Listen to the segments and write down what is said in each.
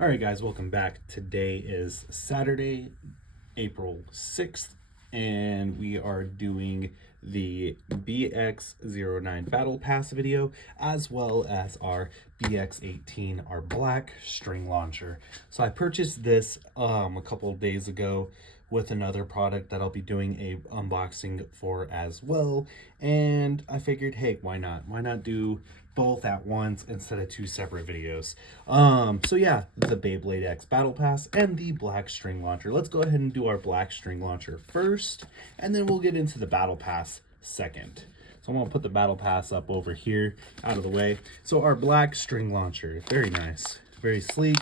All right, guys, welcome back. Today is Saturday, April 6th, and we are doing the BX09 Battle Pass video, as well as our BX18, our black string launcher. So I purchased this a couple of days ago with another product that I'll be doing a unboxing for as well. And I figured, hey, why not? Why not do both at once instead of two separate videos? So yeah, the Beyblade X Battle Pass and the black string launcher. Let's go ahead and do our black string launcher first, and then we'll get into the Battle Pass second. So I'm gonna put the Battle Pass up over here, out of the way. So our black string launcher, very nice, very sleek,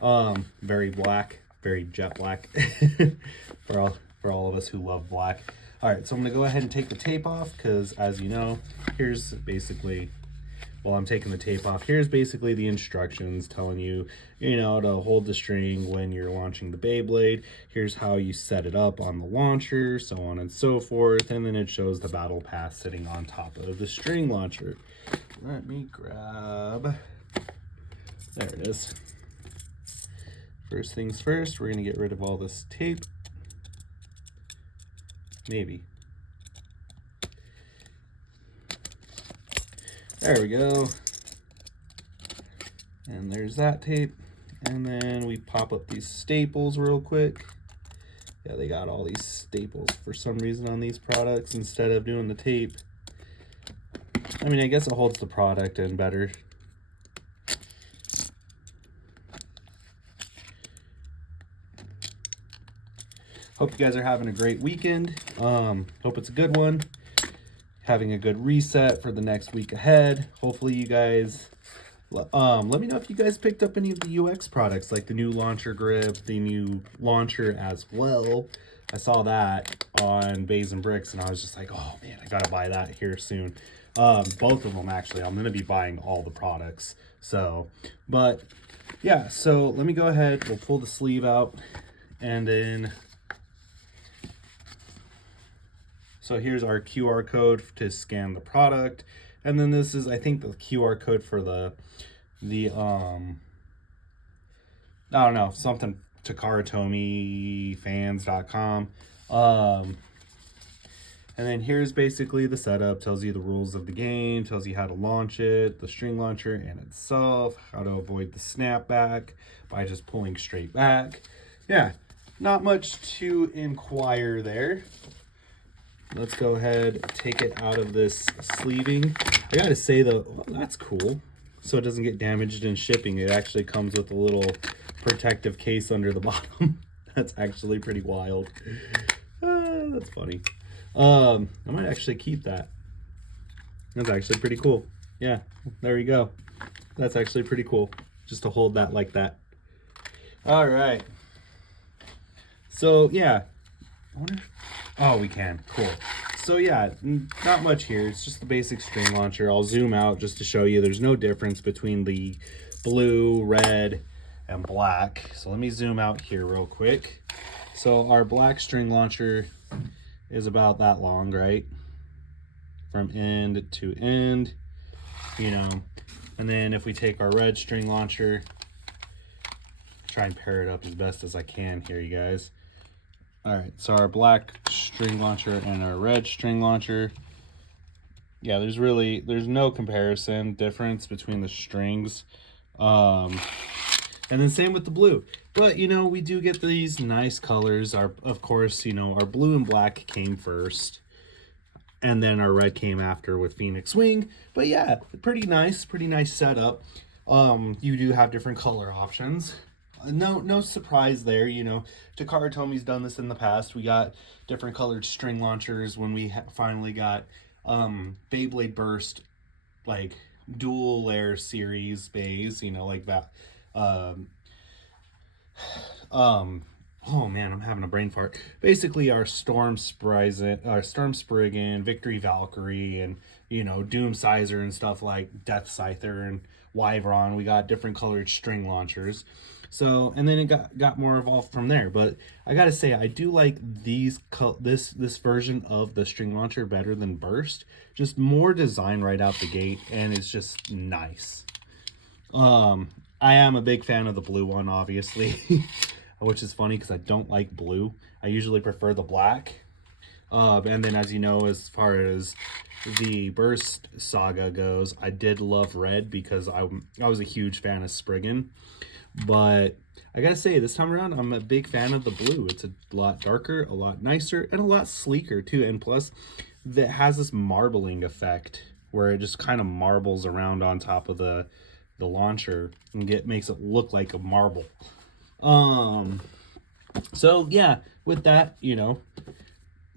very black, very jet black for all of us who love black. All right, so I'm gonna go ahead and take the tape off because, as you know, here's basically, while I'm taking the tape off, here's basically the instructions telling you, to hold the string when you're launching the Beyblade. Here's how you set it up on the launcher, so on and so forth. And then it shows the Battle Pass sitting on top of the string launcher. Let me grab, there it is. First things first, we're gonna get rid of all this tape. Maybe. There we go. And there's that tape. And then we pop up these staples real quick. Yeah, they got all these staples for some reason on these products instead of doing the tape. I mean, I guess it holds the product in better. Hope you guys are having a great weekend. Hope it's a good one. Having a good reset for the next week ahead. Hopefully you guys, let me know if you guys picked up any of the UX products, like the new launcher grip, the new launcher as well. I saw that on Bays and Bricks, and I was just like, oh man, I gotta buy that here soon. Both of them, actually. I'm gonna be buying all the products. So, but yeah, so let me go ahead. We'll pull the sleeve out, and then, so here's our QR code to scan the product. And then this is, I think, the QR code for the I don't know, something, TakaraTomiFans.com. And then here's basically the setup, tells you the rules of the game, tells you how to launch it, the string launcher and itself, how to avoid the snapback by just pulling straight back. Yeah, not much to inquire there. Let's go ahead, take it out of this sleeving. I gotta say though, well, that's cool. So it doesn't get damaged in shipping. It actually comes with a little protective case under the bottom. That's actually pretty wild. That's funny. I might actually keep that. That's actually pretty cool. Yeah, there you go. That's actually pretty cool, just to hold that like that. All right. So yeah, I wonder if, oh, we can. Cool. So yeah, not much here. It's just the basic string launcher. I'll zoom out just to show you there's no difference between the blue, red, and black. So let me zoom out here real quick. So our black string launcher is about that long, right? From end to end, And then if we take our red string launcher, try and pair it up as best as I can here, you guys. All right, so our black string launcher and our red string launcher, yeah, there's no comparison difference between the strings. And then same with the blue. But, we do get these nice colors. Of course, our blue and black came first, and then our red came after with Phoenix Wing. But yeah, pretty nice setup. You do have different color options. No surprise there, Takara Tomi's done this in the past. We got different colored string launchers when we finally got Beyblade Burst, like dual layer series bays, like that. Oh man, I'm having a brain fart. Basically our Storm Spriggan, Victory Valkyrie, and Doom Sizer and stuff like Death Scyther and Wyvron. We got different colored string launchers. So, and then it got more evolved from there. But I gotta say, I do like this version of the string launcher better than Burst. Just more design right out the gate, and it's just nice. I am a big fan of the blue one, obviously, which is funny because I don't like blue. I usually prefer the black. And then, as you know, as far as the Burst saga goes, I did love red because I was a huge fan of Spriggan. But I gotta say, this time around, I'm a big fan of the blue. It's a lot darker, a lot nicer, and a lot sleeker too. And plus, that has this marbling effect where it just kind of marbles around on top of the launcher and makes it look like a marble. So yeah, with that, you know,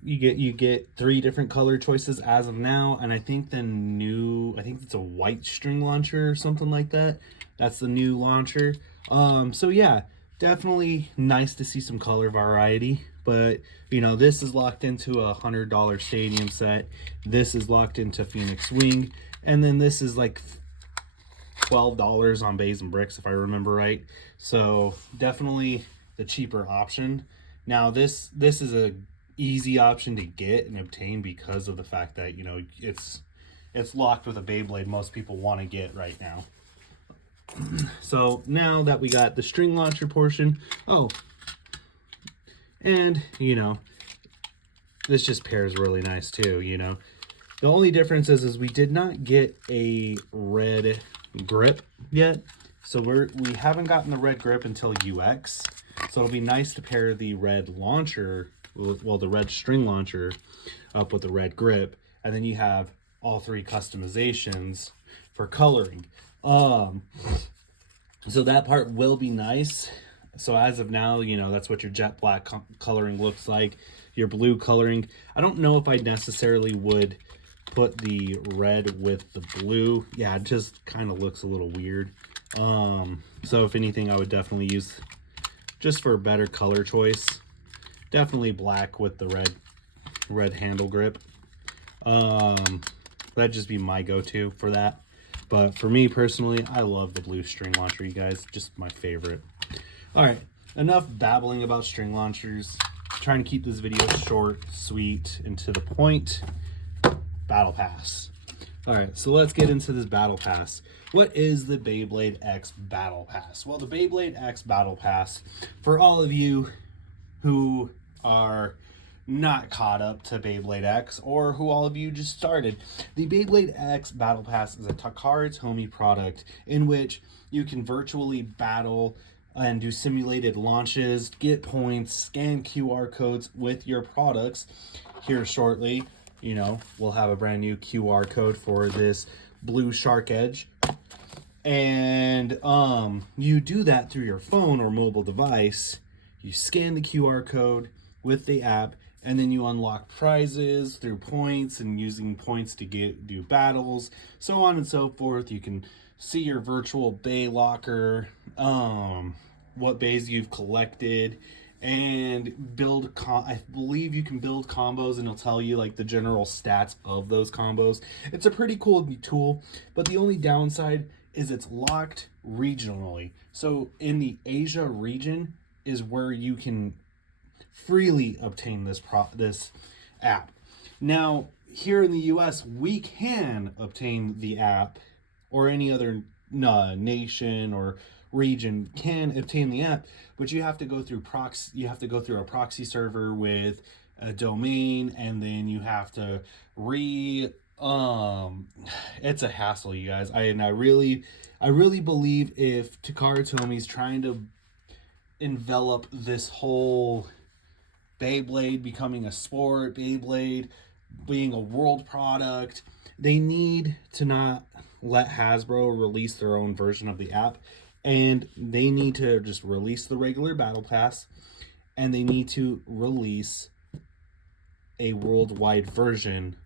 you get 3 different color choices as of now, and I think it's a white string launcher or something like that. That's the new launcher. So yeah, definitely nice to see some color variety. But you know, this is locked into a $100 stadium set. This is locked into Phoenix Wing, and then this is like $12 on Bays and Bricks if I remember right. So definitely the cheaper option. Now this is a easy option to get and obtain because of the fact that, you know, it's locked with a Beyblade most people want to get right now. So now that we got the string launcher portion, and you know, this just pairs really nice too. You know, the only difference is we did not get a red grip yet, so we haven't gotten the red grip until UX. So it'll be nice to pair the red launcher, well, the red string launcher, up with the red grip, and then you have all 3 customizations for coloring. So that part will be nice. So as of now, you know, that's what your jet black coloring looks like. Your blue coloring, I don't know if I necessarily would put the red with the blue. Yeah, it just kind of looks a little weird. So if anything, I would definitely use, just for a better color choice, definitely black with the red handle grip. That'd just be my go-to for that. But for me personally, I love the blue string launcher, you guys. Just my favorite. All right, enough babbling about string launchers. Trying to keep this video short, sweet, and to the point. Battle Pass. All right, so let's get into this Battle Pass. What is the Beyblade X Battle Pass? Well, the Beyblade X Battle Pass, for all of you who are not caught up to Beyblade X, or who all of you just started, the Beyblade X Battle Pass is a Takara Tomy product in which you can virtually battle and do simulated launches, get points, scan QR codes with your products. Here shortly, you know, we'll have a brand new QR code for this blue Shark Edge. And you do that through your phone or mobile device. You scan the QR code with the app, and then you unlock prizes through points and using points to do battles, so on and so forth. You can see your virtual bay locker, what bays you've collected, and build I believe you can build combos, and it'll tell you like the general stats of those combos. It's a pretty cool tool, but the only downside is it's locked regionally. So in the Asia region is where you can freely obtain this app. Now, here in the US, we can obtain the app, or any other nation or region can obtain the app, but you have to go through a proxy server with a domain, and then you have to it's a hassle, you guys. I really believe if Takara Tomy's trying to envelop this whole Beyblade becoming a sport, Beyblade being a world product, they need to not let Hasbro release their own version of the app, and they need to just release the regular Battle Pass, and they need to release a worldwide version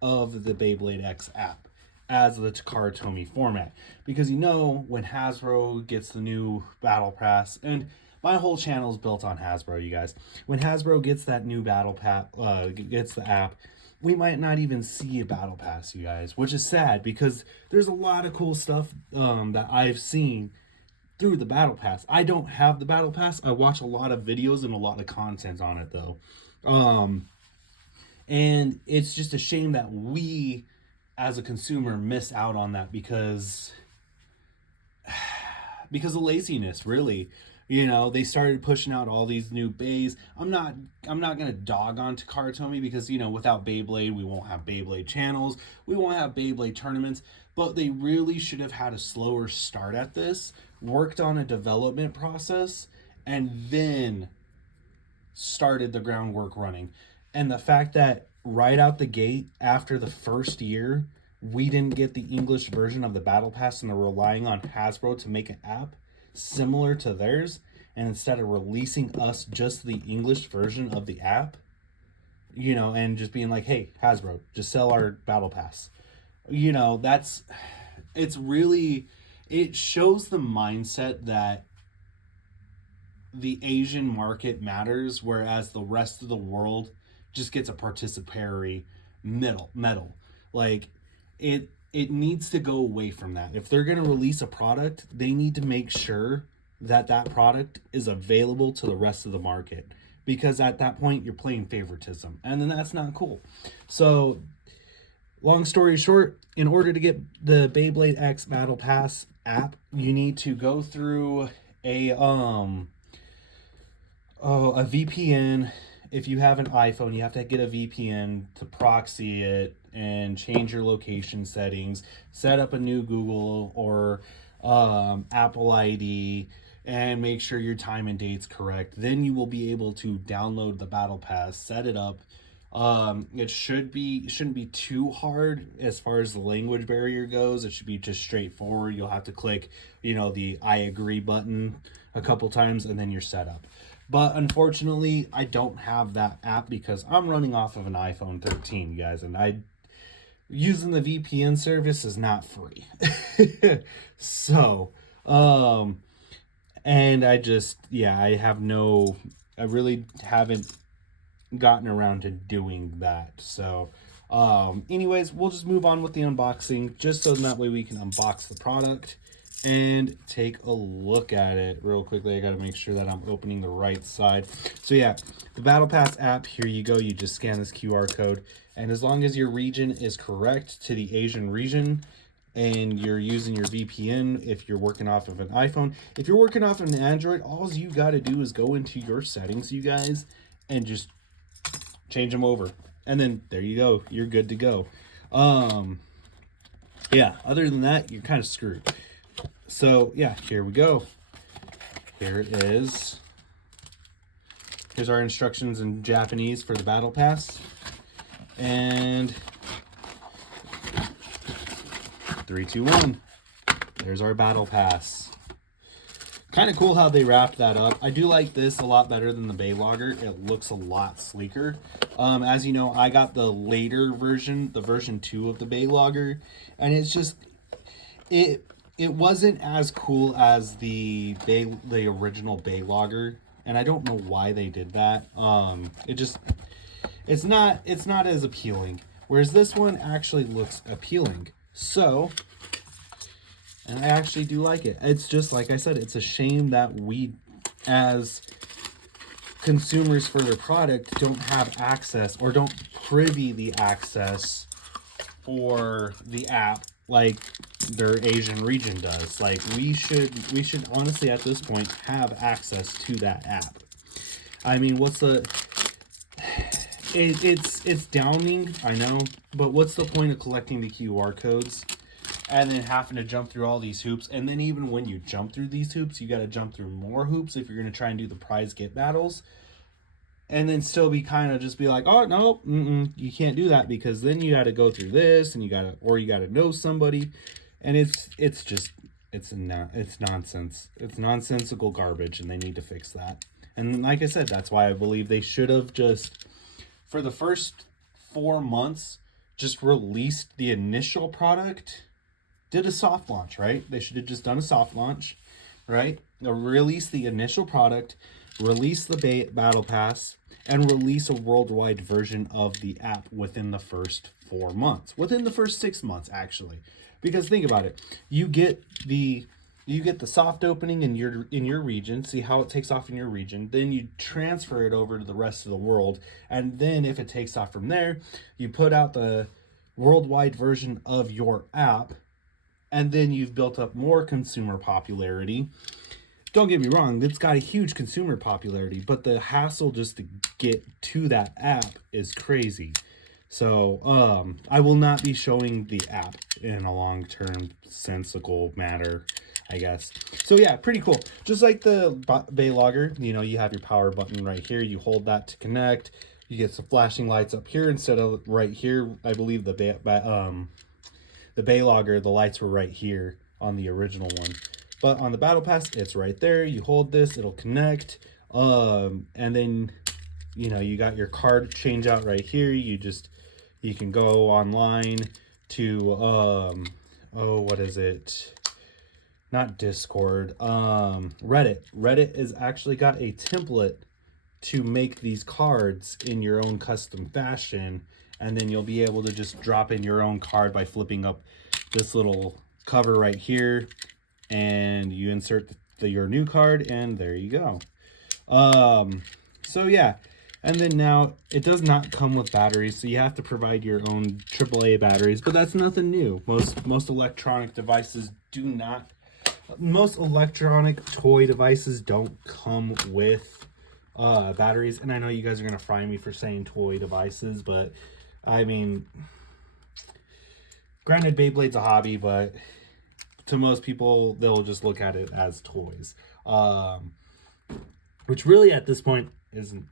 of the Beyblade X app as the Takara Tomy format. Because you know, when Hasbro gets the new Battle Pass, and my whole channel is built on Hasbro, you guys. When Hasbro gets that new Battle Pass, gets the app, we might not even see a Battle Pass, you guys, which is sad because there's a lot of cool stuff that I've seen through the Battle Pass. I don't have the Battle Pass. I watch a lot of videos and a lot of content on it, though. And it's just a shame that we, as a consumer, miss out on that because because of laziness, really. They started pushing out all these new bays. I'm not gonna dog on to Karatomi because without Beyblade, we won't have Beyblade channels, we won't have Beyblade tournaments. But they really should have had a slower start at this, worked on a development process, and then started the groundwork running. And the fact that right out the gate after the first year, we didn't get the English version of the Battle Pass and they're relying on Hasbro to make an app similar to theirs, and instead of releasing us just the English version of the app, and just being like, hey, Hasbro, just sell our Battle Pass. It shows the mindset that the Asian market matters, whereas the rest of the world just gets a participatory medal. Like, it needs to go away from that. If they're going to release a product, they need to make sure that that product is available to the rest of the market, because at that point you're playing favoritism, and then that's not cool. So long story short, in order to get the Beyblade X Battle Pass app, you need to go through a VPN. If you have an iPhone, you have to get a VPN to proxy it and change your location settings, set up a new Google or Apple ID, and make sure your time and date's correct. Then you will be able to download the Battle Pass, set it up. It shouldn't be too hard as far as the language barrier goes. It should be just straightforward. You'll have to click, the I agree button a couple times, and then you're set up. But unfortunately, I don't have that app because I'm running off of an iPhone 13, guys, and using the VPN service is not free. So, and I really haven't gotten around to doing that. So, anyways, we'll just move on with the unboxing, just so that way we can unbox the product and take a look at it real quickly. I got to make sure that I'm opening the right side. So yeah, the Battle Pass app, here you go. You just scan this QR code, and as long as your region is correct to the Asian region and you're using your VPN, if you're working off of an iPhone, if you're working off of an Android, all you got to do is go into your settings, you guys, and just change them over, and then there you go, you're good to go. Yeah, other than that, you're kind of screwed. So yeah, here we go. Here it is. Here's our instructions in Japanese for the Battle Pass. And 3, 2, 1. There's our Battle Pass. Kind of cool how they wrapped that up. I do like this a lot better than the Baylogger. It looks a lot sleeker. As you know, I got the later version, the version 2 of the Baylogger, and it's just it wasn't as cool as the original Baylogger, and I don't know why they did that. It's not as appealing. Whereas this one actually looks appealing. So, and I actually do like it. It's just, like I said, it's a shame that we, as consumers for their product, don't have access or don't privy the access for the app like their Asian region does. Like, we should honestly at this point have access to that app. I mean, it's downing, I know, but what's the point of collecting the QR codes and then having to jump through all these hoops? And then even when you jump through these hoops, you got to jump through more hoops if you're going to try and do the prize get battles. And then still be kind of just be like, oh, no, you can't do that, because then you got to go through this, and you got to know somebody. And it's nonsense. It's nonsensical garbage, and they need to fix that. And like I said, that's why I believe they should have just, for the first 4 months, just released the initial product, did a soft launch, right? They should have just done a soft launch, right? Release the initial product, release the Battle Pass, and release a worldwide version of the app within the first 4 months. Within the first 6 months, actually. Because think about it. You get the soft opening in your region, see how it takes off in your region, then you transfer it over to the rest of the world, and then if it takes off from there, you put out the worldwide version of your app, and then you've built up more consumer popularity. Don't get me wrong, it's got a huge consumer popularity, but the hassle just to get to that app is crazy. So I will not be showing the app in a long-term sensical matter, I guess. So yeah, pretty cool. Just like the Beyblade, you know, you have your power button right here. You hold that to connect. You get some flashing lights up here instead of right here. I believe the Beyblade, the lights were right here on the original one. But on the Battle Pass, it's right there. You hold this, it'll connect. And then, you know, you got your card change out right here. You can go online to, what is it? Not Discord, Reddit. Reddit has actually got a template to make these cards in your own custom fashion, and then you'll be able to just drop in your own card by flipping up this little cover right here, and you insert your new card, and there you go. So yeah, and then now it does not come with batteries, so you have to provide your own AAA batteries, but that's nothing new. Most electronic devices do not. Most electronic toy devices don't come with batteries, and I know you guys are gonna fry me for saying toy devices, but I mean, granted, Beyblade's a hobby, but to most people, they'll just look at it as toys, which really at this point isn't.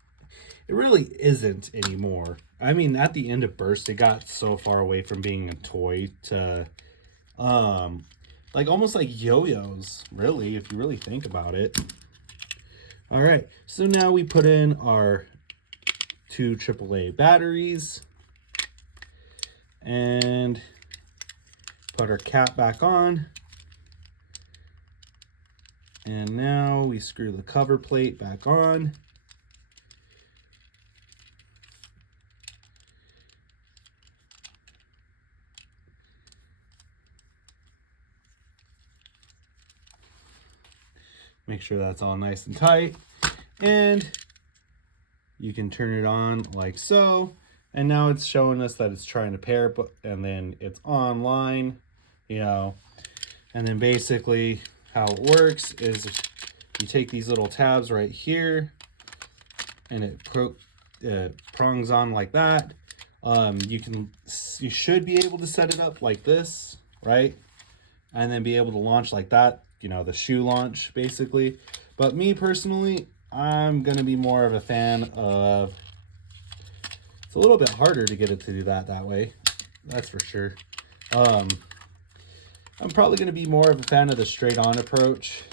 It really isn't anymore. I mean, at the end of Burst, it got so far away from being a toy to, like almost like yo-yos, really, if you really think about it. All right, so now we put in our 2 AAA batteries and put our cap back on. And now we screw the cover plate back on. Make sure that's all nice and tight. And you can turn it on like so. And now it's showing us that it's trying to pair, but and then it's online, you know. And then basically how it works is you take these little tabs right here and it prongs on like that. You should be able to set it up like this, right? And then be able to launch like that, you know, the shoe launch basically. But me personally, I'm gonna be more of a fan of, it's a little bit harder to get it to do that way, that's for sure. I'm probably gonna be more of a fan of the straight on approach,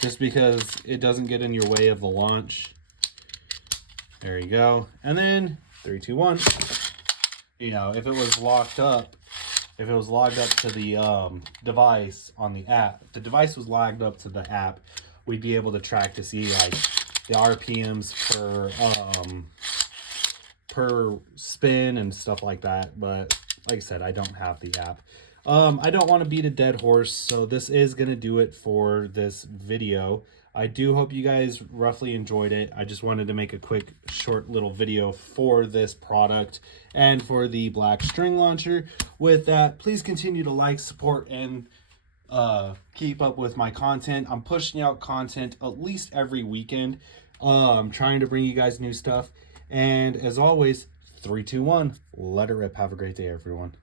just because it doesn't get in your way of the launch. There you go. And then 3, 2, 1. You know, if it was locked up, if it was logged up to the device on the app, if the device was logged up to the app, we'd be able to track to see like the RPMs per spin and stuff like that. But like I said, I don't have the app. I don't want to beat a dead horse, so this is going to do it for this video. I do hope you guys roughly enjoyed it. I just wanted to make a quick, short little video for this product and for the black string launcher. With that, please continue to like, support, and keep up with my content. I'm pushing out content at least every weekend. Trying to bring you guys new stuff. And as always, 3, 2, 1, let it rip. Have a great day, everyone.